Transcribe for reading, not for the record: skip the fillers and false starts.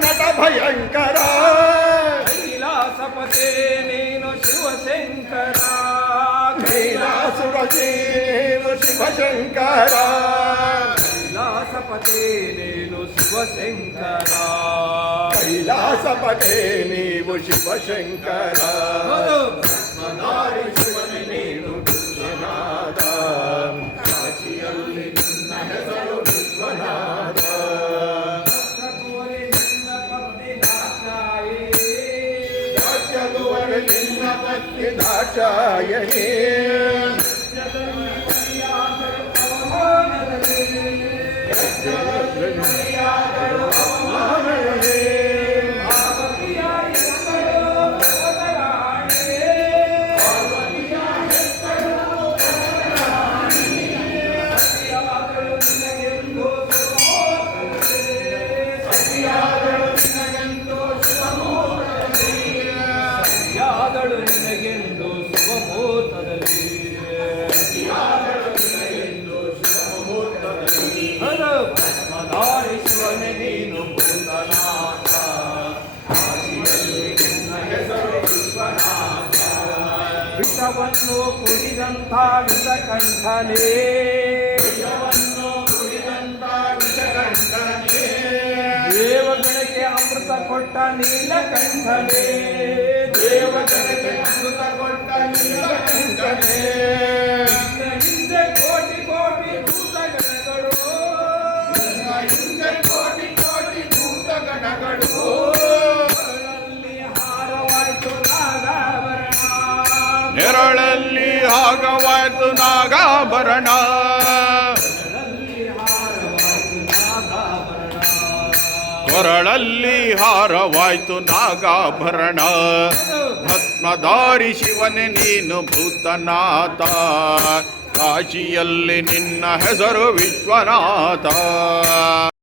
ನಟ ಭಯಂಕರ ಕೈಲಾಸಪತೆ ನೀನು ಶಿವಶಂಕರ ಕೈಲಾಸುರತಿ ನೀನು ಶಿವಶಂಕರ ಕೈಲಾಸಪತೆ ನೀನು ಶಿವಶಂಕರ ಕೈಲಾಸಪತೆ ನೀವು ಶಿವಶಂಕರ ಭಸ್ಮಧಾರಿ ಶಿವನೇ ನೀನು ವಿಶ್ವನಾಥ ಕಾಶಿಯಲ್ಲಿ ನಿನ್ನ ಹೆಸರು ವಿಶ್ವನಾಥ ನಿನ್ನ ಪತ್ನಿ ದಾಕ್ಷಾಯಣಿ ನಿನಗೆಂದು ಶುಭಮುಹೂರ್ತದಲ್ಲಿ ಭಸ್ಮಧಾರಿ ಶಿವನೇ ನೀನು ಭೂತನಾಥ ಕಾಶಿಯಲ್ಲಿ ನಿನ್ನ ಹೆಸರು ವಿಶ್ವನಾಥ ವಿಷವನ್ನು ಕುಡಿದಂಥ ವಿಷಕಂಠನೇ ದೇವಗಣಕ್ಕೆ ಅಮೃತ ಕೊಟ್ಟ ನೀಲಕಂಠನೇ ದೇವಗಣಕ್ಕೆ ಅಮೃತ ಕೊಟ್ಟ ನೀಲಕಂಠನೇ ಹಿಂದೆ ಕೋಟಿ ಕೋಟಿ ಭೂತಗಣಗಳು ಹಿಂದೆ ಕೋಟಿ ಕೋಟಿ ಭೂತಗಣಗಳು ಹಾರವಾಯ್ತು ನಾಗಾಭರಣ ನೆರಳಲ್ಲಿ ಹಾಗವಾಯ್ತು ನಾಗಾಭರಣ ಕೊರಳಲ್ಲಿ ಹಾರವಾಯ್ತು ನಾಗಾಭರಣ ಭಸ್ಮಧಾರಿ ಶಿವನೇ ನೀನು ಭೂತನಾಥ ಕಾಶಿಯಲ್ಲಿ ನಿನ್ನ ಹೆಸರು ವಿಶ್ವನಾಥ